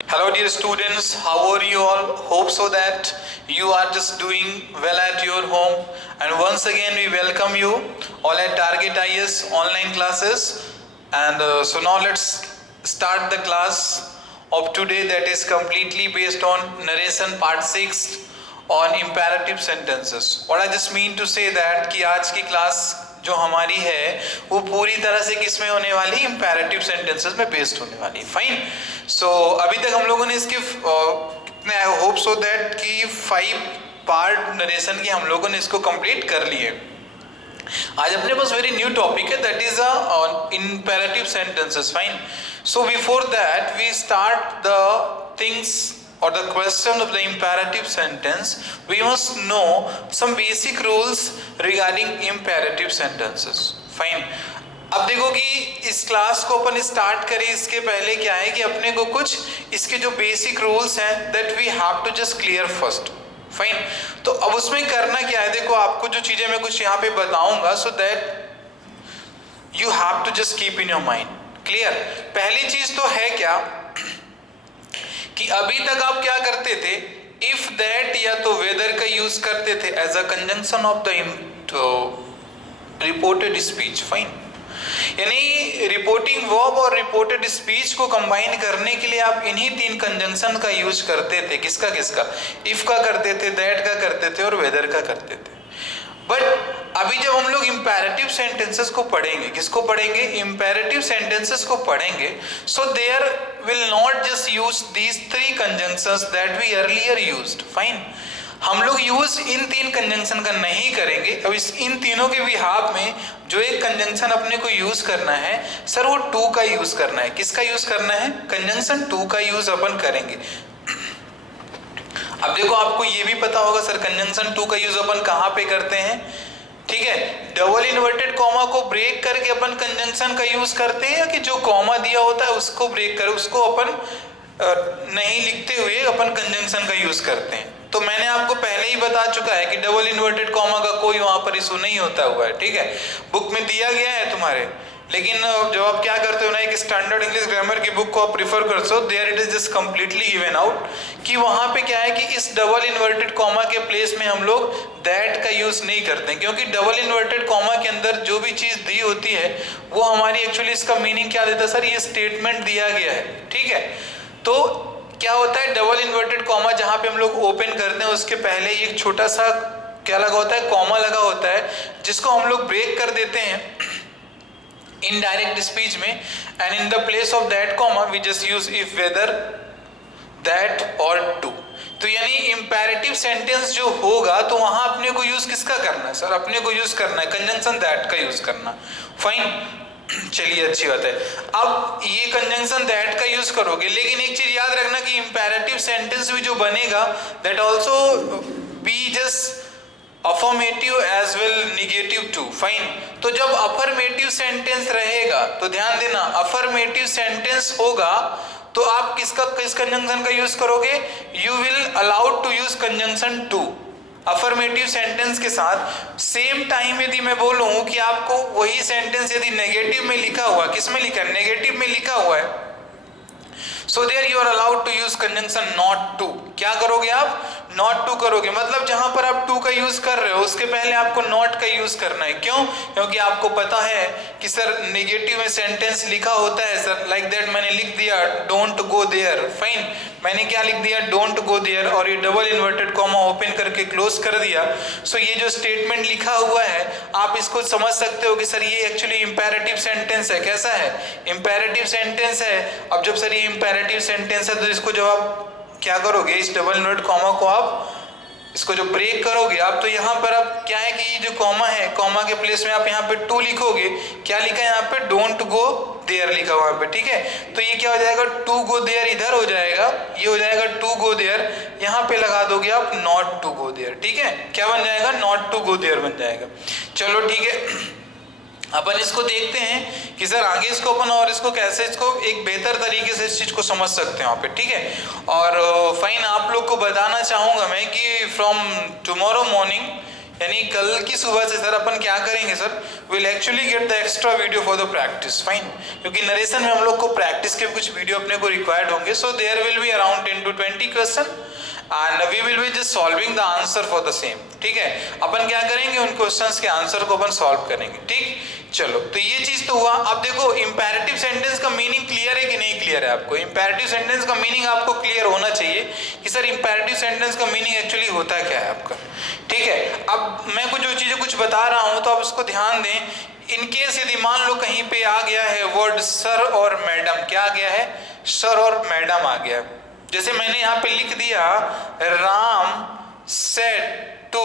Hello dear students, how are you all? Hope so that you are just doing well at your home, and once again we welcome you all at Target IS online classes. And so now let's start the class of today, that is completely based on narration part 6 on imperative sentences. What I just mean to say that कि आज की class जो हमारी है वो पूरी तरह से किस में होने वाली, इंपैरेटिव सेंटेंसेस में बेस्ड होने वाली। फाइन। सो अभी तक हम लोगों ने इसके आई होप सो दैट कि 5 पार्ट नरेशन की हम लोगों ने इसको कंप्लीट कर लिए। आज अपने पास वेरी न्यू टॉपिक है, that is imperative sentences. Fine. So before that we start the things or the question of the imperative sentence, we must know some basic rules regarding imperative sentences. Fine. अब देखो कि इस class को अपन start करें इसके पहले क्या है कि अपने को कुछ इसके जो बेसिक रूल्स हैं that we have to just clear first. Fine. तो अब उसमें करना क्या है, देखो आपको जो चीजें मैं कुछ यहाँ पे बताऊंगा so that you have to just keep in your mind. Clear? पहली चीज तो है क्या कि अभी तक आप क्या करते थे, इफ दैट या तो वेदर का यूज करते थे as a conjunction of the reported speech. Fine. यानी रिपोर्टिंग वर्ब और रिपोर्टेड स्पीच को कंबाइन करने के लिए आप इन्हीं 3 कंजंक्शन का यूज करते थे। किसका किसका? इफ का करते थे, दैट का करते थे और वेदर का करते थे। बट अभी जब हम लोग इंपैरेटिव सेंटेंसेस को पढ़ेंगे, किसको पढ़ेंगे? इंपैरेटिव सेंटेंसेस को पढ़ेंगे। So there will not just use these 3 conjunctions that we earlier used. Fine. हम लोग यूज इन 3 कंजंक्शन का नहीं करेंगे। अब इन तीनों के बिहाफ में जो एक कंजंक्शन अपने को यूज करना है सर, वो 2 का यूज करना है। किसका यूज करना है? कंजंक्शन 2 का यूज अपन करेंगे। अब देखो आपको ये भी पता होगा सर कंजंक्शन 2 का यूज अपन कहाँ पे करते हैं। ठीक है, डबल इन्वर्टेड कॉमा को ब्रेक करके अपन कंजंक्शन का यूज करते हैं, या कि जो कॉमा दिया होता है उसको ब्रेक कर उसको अपन नहीं लिखते हुए अपन कंजंक्शन का यूज करते हैं। तो मैंने आपको पहले ही बता चुका है कि डबल इन्वर्टेड कॉमा का कोई वहां पर इशू नहीं होता हुआ है। ठीक है, बुक में दिया गया है तुम्हारे, लेकिन जब आप क्या करते हो ना, एक स्टैंडर्ड इंग्लिश ग्रामर की बुक को आप प्रिफर करते हो, there it is just completely given out कि वहां पे क्या है कि इस डबल इन्वर्टेड कॉमा के प्लेस में हम लोग दैट का यूज नहीं करते हैं, क्योंकि डबल इन्वर्टेड कॉमा के अंदर जो भी चीज दी होती है वो हमारी एक्चुअली इसका मीनिंग क्या देता है सर, ये स्टेटमेंट दिया गया है। ठीक है, तो क्या होता है डबल इन्वर्टेड कॉमा जहां पे हम लोग ओपन करते हैं उसके पहले एक छोटा सा क्या लगा होता है, कॉमा लगा होता है, जिसको हम लोग ब्रेक कर देते हैं इनडायरेक्ट स्पीच में, and in the place of that comma we just use if whether that और टू। तो यानी इंपैरेटिव सेंटेंस जो होगा तो वहां अपने को यूज किसका करना है सर? अपने को यूज करना है कंजंक्शन दैट का यूज करना। फाइन, चलिए अच्छी बात है। अब ये कंजंक्शन दैट का यूज करोगे, लेकिन एक चीज याद रखना कि इंपैरेटिव सेंटेंस भी जो बनेगा that also be just affirmative as well negative too. Fine. तो जब अफर्मेटिव सेंटेंस रहेगा तो ध्यान देना, अफर्मेटिव सेंटेंस होगा तो आप किस कंजंक्शन का यूज करोगे? You will allowed to use conjunction to affirmative sentence के साथ। सेम टाइम यदि मैं बोलूं कि आपको वही सेंटेंस यदि नेगेटिव में लिखा हुआ, किस में लिखा है? नेगेटिव में लिखा हुआ है, so there you are allowed to use conjunction not to. क्या करोगे आप? नॉट टू करोगे। मतलब जहां पर आप टू का यूज कर रहे हो उसके पहले आपको नॉट का यूज करना है। क्यों? क्योंकि आपको पता है कि सर नेगेटिव में सेंटेंस लिखा होता है सर, लाइक दैट मैंने लिख दिया डोंट गो देयर। फाइन, मैंने क्या लिख दिया? डोंट गो देयर, और ये डबल इन्वर्टेड कॉमा ओपन करके क्लोज कर दिया। सो ये जो स्टेटमेंट लिखा हुआ है आप इसको समझ सकते हो कि सर ये एक्चुअली इंपैरेटिव सेंटेंस है। कैसा है? इंपैरेटिव सेंटेंस है। अब जब सर ये इंपैरेटिव सेंटेंस है तो इसको जब आप क्या करोगे, इस डबल इन्वर्टेड कॉमा को आप इसको जो ब्रेक करोगे आप, तो यहाँ पर आप क्या है कि ये जो कॉमा है, कॉमा के प्लेस में आप यहाँ पे टू लिखोगे। क्या लिखा है यहाँ पे? डोंट गो देयर लिखा हुआ पे। ठीक है, तो ये क्या हो जाएगा? टू गो देयर इधर हो जाएगा, ये हो जाएगा टू गो देयर, यहाँ पे लगा दोगे आप नॉट टू गो देयर। ठीक है, क्या बन जाएगा? नॉट टू गो देयर बन जाएगा। चलो ठीक है, अपन इसको देखते हैं कि सर आगे इसको अपन और इसको कैसे इसको एक बेहतर तरीके से इस चीज को समझ सकते हैं वहाँ पे। ठीक है, और फाइन, आप लोग को बताना चाहूंगा मैं कि फ्रॉम टुमारो मॉर्निंग यानी कल की सुबह से सर अपन क्या करेंगे sir, will actually get the extra video for the practice, fine, क्योंकि नरेशन में हम लोग को प्रैक्टिस के कुछ वीडियो अपने को रिक्वायर्ड होंगे. So there will be around 10 to 20 question and we will be just solving the answer for the same. ठीक है, अपन क्या करेंगे, उन क्वेश्चंस के आंसर को अपन सॉल्व करेंगे. ठीक, चलो, तो ये चीज तो हुआ. अब देखो इंपेरेटिव सेंटेंस का मीनिंग क्लियर है कि नहीं क्लियर है आपको? इंपेरेटिव सेंटेंस का मीनिंग आपको क्लियर होना चाहिए कि सर इंपेरेटिव सेंटेंस का मीनिंग एक्चुअली होता क्या है आपका. ठीक है, अब मैं कुछ जो चीजें कुछ बता रहा हूं तो आप उसको ध्यान दें. इनकेस यदि मान लो कहीं पे आ गया है वर्ड सर और मैडम, क्या आ गया है, सर और मैडम आ गया. जैसे मैंने यहाँ पे लिख दिया राम सेड टू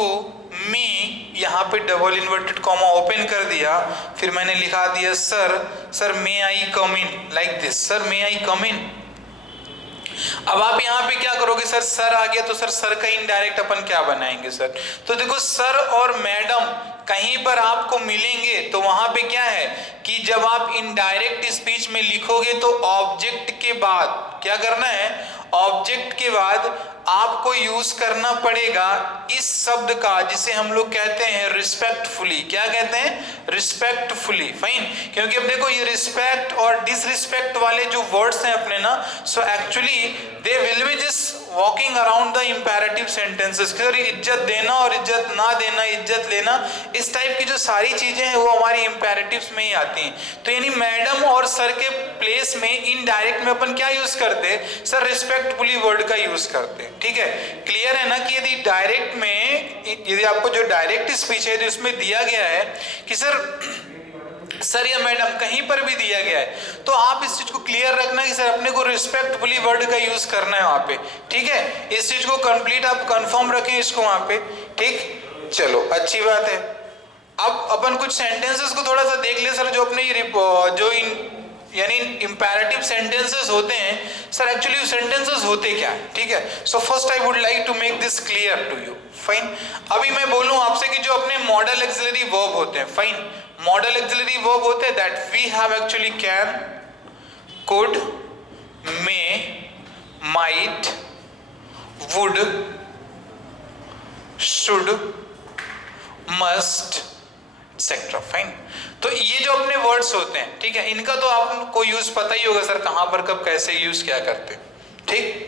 मी, यहाँ पे डबल इन्वर्टेड कॉमा ओपन कर दिया, फिर मैंने लिखा दिया sir may I come in, like this, sir may I come in. अब आप यहाँ पे क्या करोगे, सर आ गया तो सर का इनडायरेक्ट अपन क्या बनाएंगे सर. तो देखो सर और मैडम कहीं पर आपको मिलेंगे तो वहां पे क्या है कि जब आप इनडायरेक्ट स्पीच में लिखोगे तो ऑब्जेक्ट के बाद क्या करना है, ऑब्जेक्ट के बाद आपको यूज करना पड़ेगा इस शब्द का जिसे हम लोग कहते हैं रिस्पेक्टफुली. क्या कहते हैं, रिस्पेक्टफुली, फाइन. क्योंकि अब देखो ये रिस्पेक्ट और डिसरिस्पेक्ट वाले जो वर्ड्स हैं अपने ना, so actually they will be just walking around the imperative sentences. इज्जत देना और इज्जत ना देना, इज्जत लेना, इस टाइप की जो सारी चीजें हैं वो हमारी इंपेरेटिव्स में ही आती हैं. तो यानी मैडम और सर के प्लेस में इनडायरेक्ट में अपन क्या यूज करते हैं सर, रिस्पेक्टफुली वर्ड का यूज करते हैं. ठीक है, क्लियर है ना कि यदि डायरेक्ट में, यदि आपको जो डायरेक्ट स्पीच है उसमें दिया गया है कि सर या मैडम कहीं पर भी दिया गया है तो आप इस चीज को क्लियर रखना कि सर अपने को रिस्पेक्टफुली वर्ड का यूज करना है वहां पे. ठीक है, इस चीज को कंप्लीट आप कंफर्म रखें इसको वहां पे. ठीक, चलो अच्छी बात है. अब अपन कुछ सेंटेंसेस को थोड़ा सा देख ले सर, जो अपने जो यानी इंपेरेटिव सेंटेंसेस होते हैं सर, एक्चुअली सेंटेंसेस होते क्या है. ठीक है, so first I would like to make this clear to you, fine. अभी मैं बोलूं आपसे कि जो अपने मॉडल एक्सिलरी वर्ब होते हैं, फाइन, मॉडल एक्सिलरी वर्ब होते हैं that we have actually can, could, may, might, would, should, must, etcetera, fine. तो ये जो अपने वर्ड्स होते हैं, ठीक है, इनका तो आपको यूज पता ही होगा सर, कहां पर कब कैसे यूज क्या करते हैं. ठीक,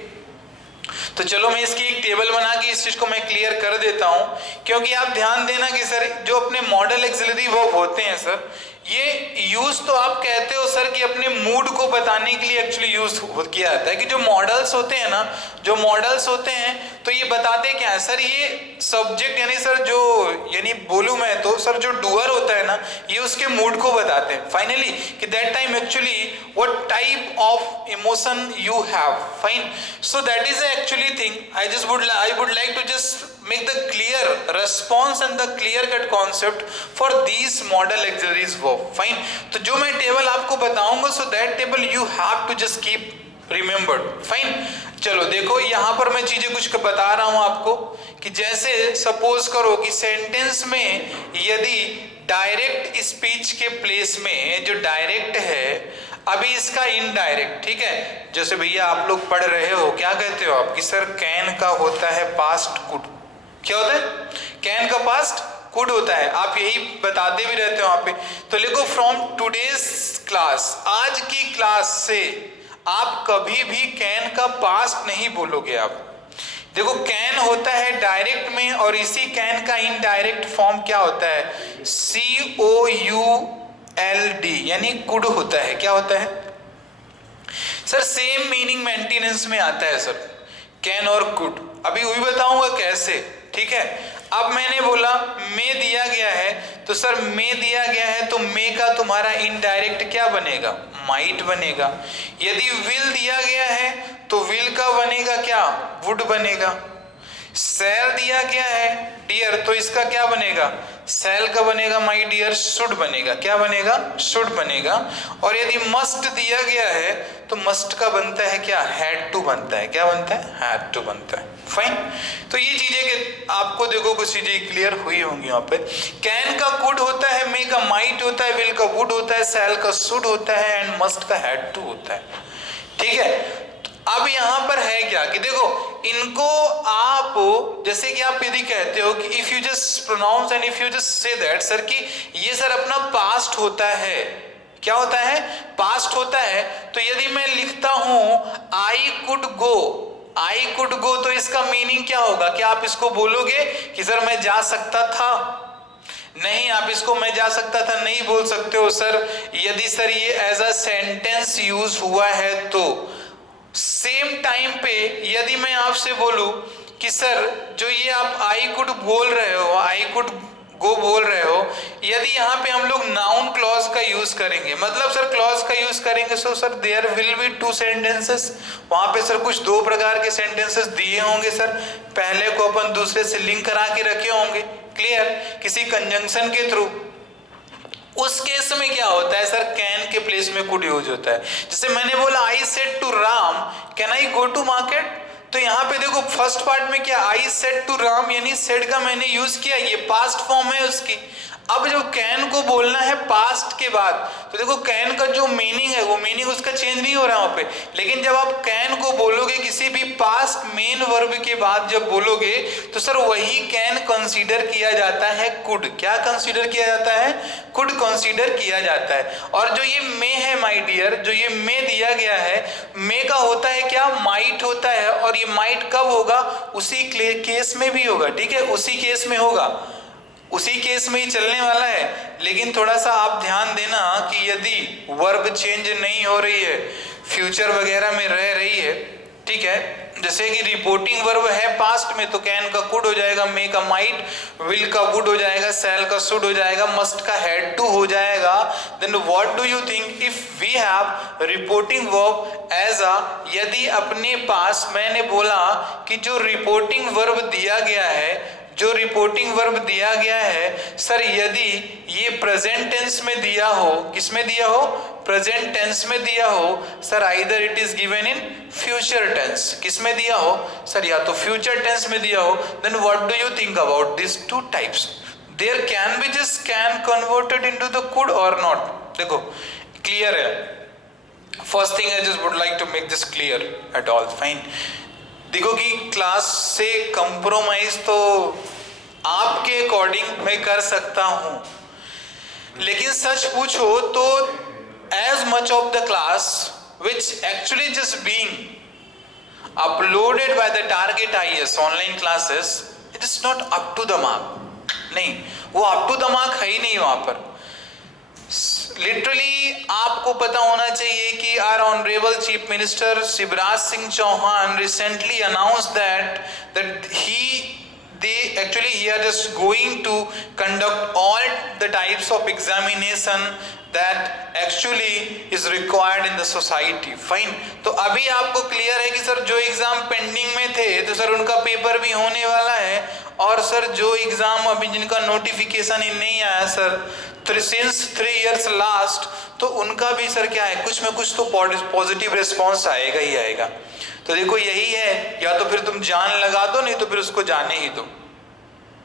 तो चलो मैं इसकी एक टेबल बना के इस चीज को मैं क्लियर कर देता हूं. क्योंकि आप ध्यान देना कि सर जो अपने मॉडल एक्सिलरी वर्ब होते हैं सर, ये यूज तो आप कहते हो सर कि अपने मूड को बताने के लिए एक्चुअली यूज किया जाता है. कि जो मॉडल्स होते हैं ना, जो मॉडल्स होते हैं तो ये बताते क्या है सर, ये सब्जेक्ट यानी सर जो, यानी बोलूं मैं तो सर जो डूअर होता है ना, ये उसके मूड को बताते हैं फाइनली कि that time actually what type of emotion you have, fine. So that is actually thing I would like to just make the clear response and the clear cut concept for these model auxiliaries verb, fine. तो जो मैं table आपको बताऊंगा so that table you have to just keep remembered, fine. चलो देखो यहाँ पर मैं चीजें कुछ बता रहा हूं आपको कि जैसे सपोज करो कि सेंटेंस में यदि डायरेक्ट स्पीच के प्लेस में जो डायरेक्ट है, अभी इसका इनडायरेक्ट, ठीक है, जैसे भैया आप लोग पढ़ रहे हो, क्या कहते हो आप कि सर कैन का होता है पास्ट कुड. क्या होता है, कैन का पास्ट कुड होता है, आप यही बताते भी रहते हो वहां पे. तो लिखो फ्रॉम टुडेज क्लास, आज की क्लास से आप कभी भी कैन का पास्ट नहीं बोलोगे. आप देखो कैन होता है डायरेक्ट में और इसी कैन का इनडायरेक्ट फॉर्म क्या होता है, COULD, यानी कुड होता है. क्या होता है सर, सेम मीनिंग मेंटेनेंस में आता है सर, कैन और कुड. अभी वही बताऊंगा कैसे. ठीक है, अब मैंने बोला मे दिया गया है तो सर मे दिया गया है तो मे का तुम्हारा इनडायरेक्ट क्या बनेगा, माइट बनेगा. यदि विल दिया गया है तो विल का बनेगा क्या, वुड बनेगा. सेल दिया गया है डियर तो इसका क्या बनेगा, सेल का बनेगा माय डियर, शुड बनेगा. क्या बनेगा, शुड बनेगा. और यदि मस्ट दिया गया है तो मस्ट का बनता है क्या, हैड टू बनता है. क्या बनता है, हैड टू बनता है. फाइन. तो ये चीजें के आपको देखो कुछ चीजें क्लियर हुई होंगी यहाँ पे. कैन का कुड होता है, मे का माइट होता है, विल का वुड होता है, सेल का शुड होता है एंड मस्ट का हैड टू होता है. ठीक है, अब यहां पर है क्या कि देखो, इनको आप जैसे कि आप यदि कहते हो कि if you just pronouns and if you just say that sir कि ये सर अपना पास्ट होता है, क्या होता है, पास्ट होता है। तो यदि मैं लिखता हूं I could go, I could go, तो इसका मीनिंग क्या होगा? क्या आप इसको बोलोगे कि सर मैं जा सकता था? नहीं, आप इसको मैं जा सकता था नहीं बोल सकते हो सर। यदि सर ये एज अ सेंटेंस यूज हुआ है तो सेम टाइम पे यदि मैं आपसे बोलूं कि सर जो ये आप आई कुड बोल रहे हो, आई कुड गो बोल रहे हो, यदि यहाँ पे हम लोग नाउन क्लॉज का यूज करेंगे, मतलब सर क्लॉज का यूज करेंगे, so sir there will be two sentences. वहां पे सर कुछ दो प्रकार के सेंटेंसेस दिए होंगे सर, पहले को अपन दूसरे से लिंक करा के रखे होंगे, क्लियर, किसी कंजंक्शन के थ्रू। उस केस में क्या होता है सर, कैन के प्लेस में कुड यूज होता है। जैसे मैंने बोला I said to Ram can I go to market, तो यहाँ पे देखो फर्स्ट पार्ट में क्या, आई सेड टू राम, यानी सेड का मैंने यूज किया, ये पास्ट फॉर्म है उसकी। अब जो कैन को बोलना है पास्ट के बाद, तो देखो कैन का जो मीनिंग है वो मीनिंग उसका चेंज नहीं हो रहा वहां पे। लेकिन जब आप कैन को बोलोगे किसी भी पास्ट मेन वर्ब के बाद जब बोलोगे, तो सर वही कैन कंसीडर किया जाता है कुड। क्या कंसीडर किया जाता है? कुड कंसीडर किया जाता है। और जो ये मे है माय डियर, जो ये मे दिया गया है, मे का होता है क्या, माइट होता है। और ये माइट कब होगा? उसी केस में भी होगा, ठीक है, उसी केस में होगा, उसी केस में ही चलने वाला है। लेकिन थोड़ा सा आप ध्यान देना कि यदि वर्ब चेंज नहीं हो रही है, फ्यूचर वगैरह में रह रही है, ठीक है, जैसे कि रिपोर्टिंग वर्ब है पास्ट में, तो कैन का कुड हो जाएगा, मे का माइट, विल का वुड हो जाएगा, सेल का शुड हो जाएगा, मस्ट का हैड टू हो जाएगा। Then what do you think if we have reporting verb as a, यदि अपने पास मैंने बोला कि जो रिपोर्टिंग वर्ब दिया गया है, जो रिपोर्टिंग वर्ब दिया गया है सर, यदि ये प्रेजेंट टेंस में दिया हो, किस में दिया हो, प्रेजेंट टेंस में दिया हो sir, either it is given in future tense, किस में दिया हो सर, या तो फ्यूचर टेंस में दिया हो, then what do you think about this two types? There can be just can converted into the could or not? देखो क्लियर है, first thing I just would like to make this clear at all, fine. देखो कि class से compromise तो आपके according मैं कर सकता हूं, लेकिन सच पूछो तो as much of the class which actually just being uploaded by the target IAS online classes, it is not up to the mark. नहीं, वो अप टू द मार्क है ही नहीं वहां पर। लिटरली आपको पता होना चाहिए कि our honourable chief minister Shivraj Singh Chouhan recently announced that they actually are just going to conduct all the types of examination that actually is required in the society, fine। तो अभी आपको क्लियर है कि सर जो एग्जाम पेंडिंग में थे तो sir उनका पेपर भी होने वाला है, और सर जो एग्जाम अभी जिनका नोटिफिकेशन ही नहीं आया सर सिंस 3 years लास्ट, तो उनका भी सर क्या है, कुछ में कुछ तो पॉजिटिव रिस्पॉन्स आएगा ही आएगा। तो देखो यही है, या तो फिर तुम जान लगा दो, नहीं तो फिर उसको जाने ही दो,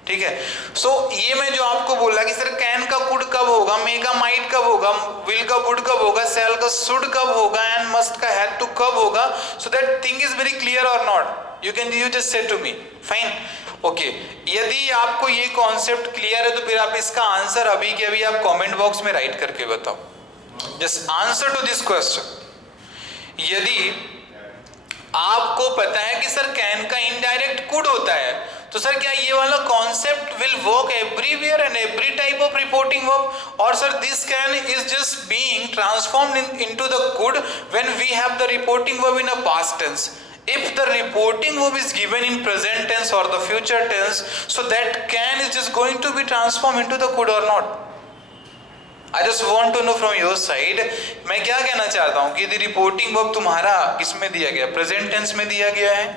ठीक है। सो ये मैं जो आपको बोला कि सर कैन का कुड कब होगा, मे का माइट कब होगा, विल का वुड कब होगा, सेल का शुड कब होगा, एंड मस्ट का हैड टू कब होगा, so that thing is very clear और not, you just say to me, fine, okay. यदि आपको ये कॉन्सेप्ट क्लियर है तो फिर आप इसका आंसर अभी के अभी आप कमेंट बॉक्स में राइट करके बताओ, just answer to this question. यदि आपको पता है कि सर कैन का इनडायरेक्ट कुड होता है, तो सर क्या ये वाला concept will work everywhere and every type of reporting verb, और sir this can is just being transformed into the could when we have the reporting verb in a past tense. If the reporting verb is given in present tense or the future tense, so that can is just going to be transformed into the could or not? I just want to know from your side, मैं क्या कहना चाहता हूँ कि यदि reporting verb तुम्हारा किसमें दिया गया, प्रेजेंट टेंस में दिया गया है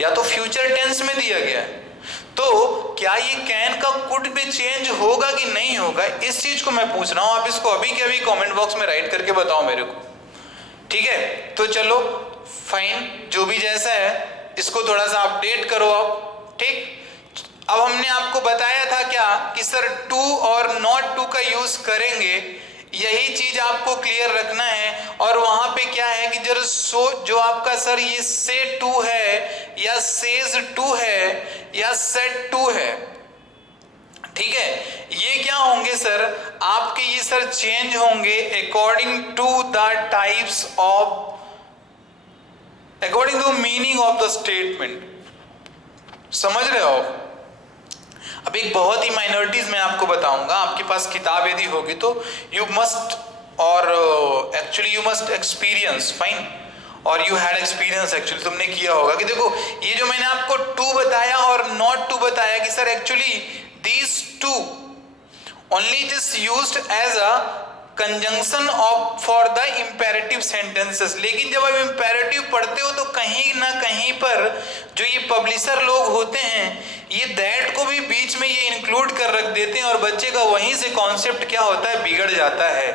या तो फ्यूचर टेंस में दिया गया है, तो क्या ये कैन का कुड में चेंज होगा कि नहीं होगा, इस चीज को मैं पूछ रहा हूँ। आप इसको अभी के अभी कमेंट बॉक्स में राइट करके बताओ मेरे को, ठीक है। तो चलो फाइन, जो भी जैसा है इसको थोड़ा सा अपडेट करो आप, ठीक। अब हमने आपको बताया था क्या कि सर टू और नॉट टू का यूज करेंगे यही चीज आपको क्लियर रखना है। और वहां पे क्या है कि जो आपका सर ये से टू है या सेज टू है या सेट टू है, ठीक है, ये क्या होंगे सर, आपके ये सर चेंज होंगे according to the types of, according to meaning of the statement. समझ रहे हो? अब एक बहुत ही माइनॉरिटीज मैं आपको बताऊंगा, आपके पास किताब यदि होगी तो यू मस्ट, और actually you must experience, fine, और यू हैड एक्सपीरियंस, एक्चुअली तुमने किया होगा कि देखो ये जो मैंने आपको टू बताया और नॉट टू बताया कि sir actually these two only just used as a conjunction of for the imperative sentences. लेकिन जब आप इंपेरेटिव पढ़ते हो तो कहीं ना कहीं पर जो ये पब्लिशर लोग होते हैं ये दैट को भी बीच में ये इंक्लूड कर रख देते हैं और बच्चे का वहीं से कॉन्सेप्ट क्या होता है, बिगड़ जाता है।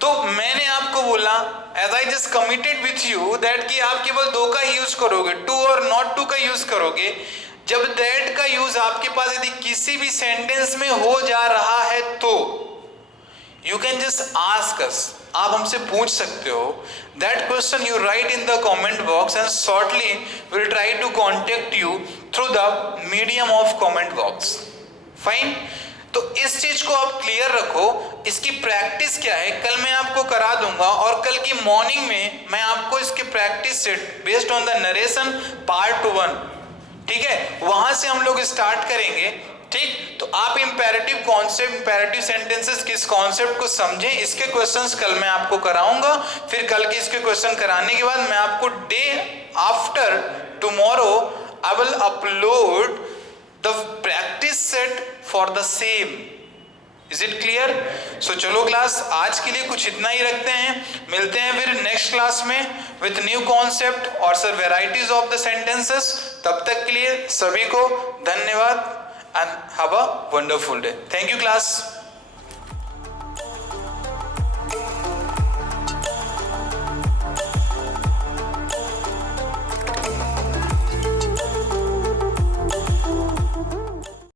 तो मैंने आपको बोला as I just committed with you that कि आप केवल दो का यूज करोगे, टू और नॉट टू का यूज करोगे। जब दैट का यूज आपके पास यदि किसी भी सेंटेंस में हो जा रहा है तो you can just ask us, आप हमसे पूछ सकते हो। That question you write in the comment box and shortly will try to contact you through the medium of comment box. Fine, तो इस चीज को आप क्लियर रखो। इसकी प्रैक्टिस क्या है कल मैं आपको करा दूंगा, और कल की मॉर्निंग में मैं आपको इसके practice set based on the narration part 1, ठीक है, वहां से हम लोग स्टार्ट करेंगे। ठीक, तो आप इंपेरेटिव कॉन्सेप्ट, इंपेरेटिव सेंटेंसेस किस कॉन्सेप्ट को समझें, इसके क्वेश्चंस कल मैं आपको कराऊंगा। फिर कल के इसके क्वेश्चन कराने के बाद मैं आपको day after tomorrow I will upload the practice set for the same. Is it clear? So चलो क्लास आज के लिए कुछ इतना ही रखते हैं, मिलते हैं फिर नेक्स्ट क्लास में विथ न्यू कॉन्सेप्ट और sir varieties of the sentences. तब तक के लिए सभी को धन्यवाद and have a wonderful day. Thank you class.